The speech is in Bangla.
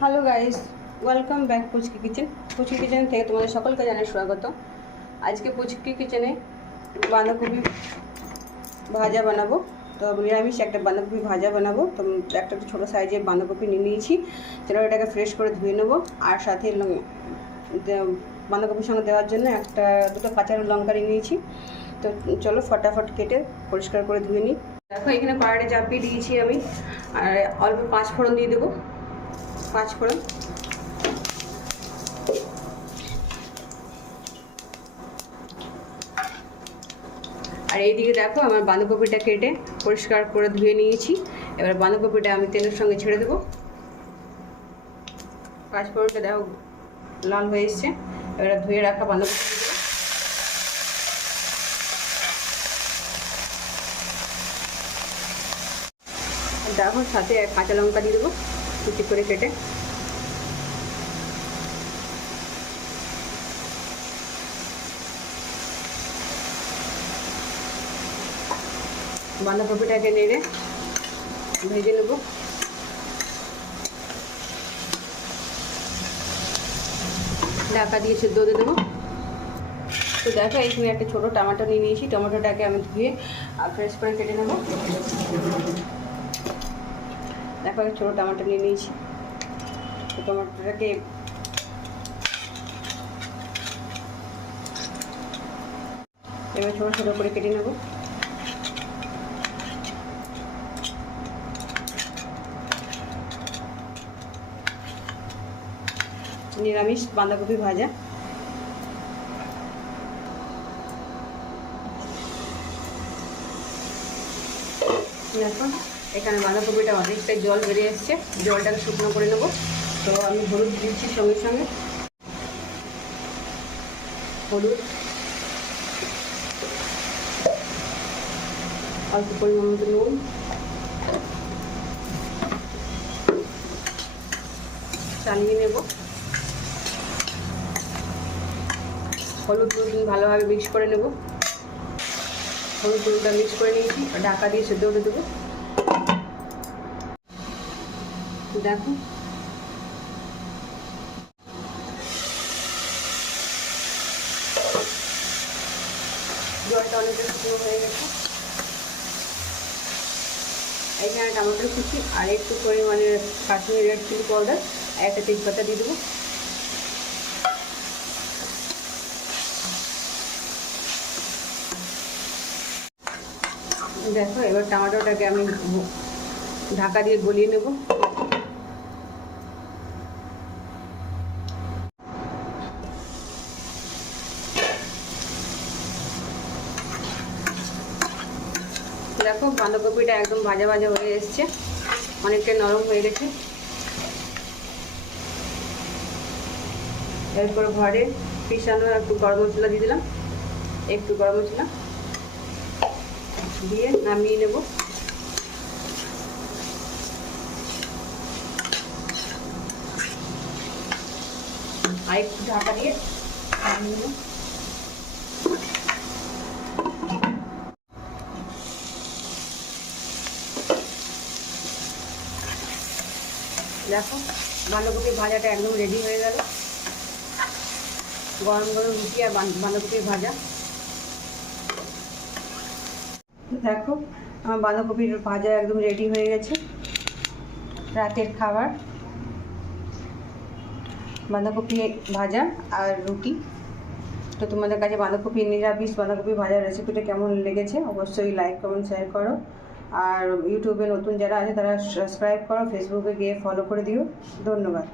Hello guys, welcome back Puchki kitchen. Puchki kitchen থেকে তোমাদের সকলকে জানাই স্বাগত। আজকে পুচকি কিচেনে বাঁধাকপি ভাজা বানাবো। তো নিরামিষ একটা বাঁধাকপি ভাজা বানাবো। তো একটা ছোটো সাইজের বাঁধাকপি নিয়ে নিয়েছি, সেটা এটাকে ফ্রেশ করে ধুয়ে নেবো। আর সাথে বাঁধাকপির সঙ্গে দেওয়ার জন্য দুটো কাঁচা লঙ্কা নিয়েছি। তো চলো ফটাফট কেটে পরিষ্কার করে ধুয়ে নিই। দেখো এখানে কড়াইটা চাপিয়ে দিয়েছি আমি, আর অল্প 5 ফোড়ন দিয়ে দেবো। 5 ফোড়ন, আর এইদিকে দেখো আমার বাঁধাকপিটা কেটে পরিষ্কার করে ধুয়ে নিয়েছি। এবার বাঁধাকপিটা আমি তেলের সঙ্গে ছেড়ে দেবো। 5 ফোড়নটা দেখো লাল হয়ে এসছে। এবার ধুয়ে রাখা বাঁধাকপি দেখো, সাথে কাঁচা লঙ্কা দিয়ে দেবো কুচি করে কেটে। বাঁধাকপিটাকে নেড়ে ভেজে নেব। ঢাকা দিয়ে সেদ্ধ দিয়ে দেবো। তো দেখো এইখানে একটা ছোটো টমেটো নিয়ে নিয়েছি। টমেটোটাকে আমি ধুয়ে ফ্রেশ করে কেটে নেব। দেখো ছোটো টমেটো নিয়ে নিয়েছি। টমেটোটাকে এবার ছোটো ছোটো করে কেটে নেব। নিরামিষ বাঁধাকপি ভাজা। দেখো এখানে বাঁধাকপিটা অনেকটাই জল বেরিয়ে এসছে, জলটাকে শুকনো করে নেব। তো আমি হলুদ দিচ্ছি সঙ্গে সঙ্গে, হলুদ, অল্প পরিমাণ মতো নুন, চালিয়ে নেব। হলুদ নুন ভালোভাবে মিক্স করে নেব। হলুদ নুনটা মিক্স করে নিয়েছি, ঢাকা দিয়ে সেদ্ধ হতে দেবো। দেখো জলটা অনেকটা শুকনো হয়ে গেছে। এইখানে টমেটো কুচি আর একটু পরিমাণে কাশ্মীরি রেড চিলি পাউডার আর একটা তেজপাতা দিয়ে দেবো। দেখো এবার টমেটোটাকে আমি ঢাকা দিয়ে গলিয়ে নেব। দেখো বাঁধাকপিটা একদম ভাজা ভাজা হয়ে এসছে, অনেকটা নরম হয়ে গেছে। এরপর ঘরে পিষানো একটু গরম মশলা দিয়ে দিলাম, একটু গরম মশলা দিয়ে নামিয়ে নেব। আর একটু ঢাকা দিয়ে নামিয়ে নেব। দেখো বাঁধাকপির ভাজাটা একদম রেডি হয়ে গেল। গরম গরম রুটি আর বাঁধাকপির ভাজা। দেখো আমার বাঁধাকপির ভাজা একদম রেডি হয়ে গেছে। রাতের খাবার বাঁধাকপি ভাজা আর রুটি। তো তোমাদের কাছে নিরামিষ বাঁধাকপি ভাজার রেসিপিটা কেমন লেগেছে অবশ্যই লাইক কমেন্ট শেয়ার করো। আর ইউটিউবে নতুন যারা আছে তারা সাবস্ক্রাইব করো, ফেসবুকে গিয়ে ফলো করে দিও। ধন্যবাদ।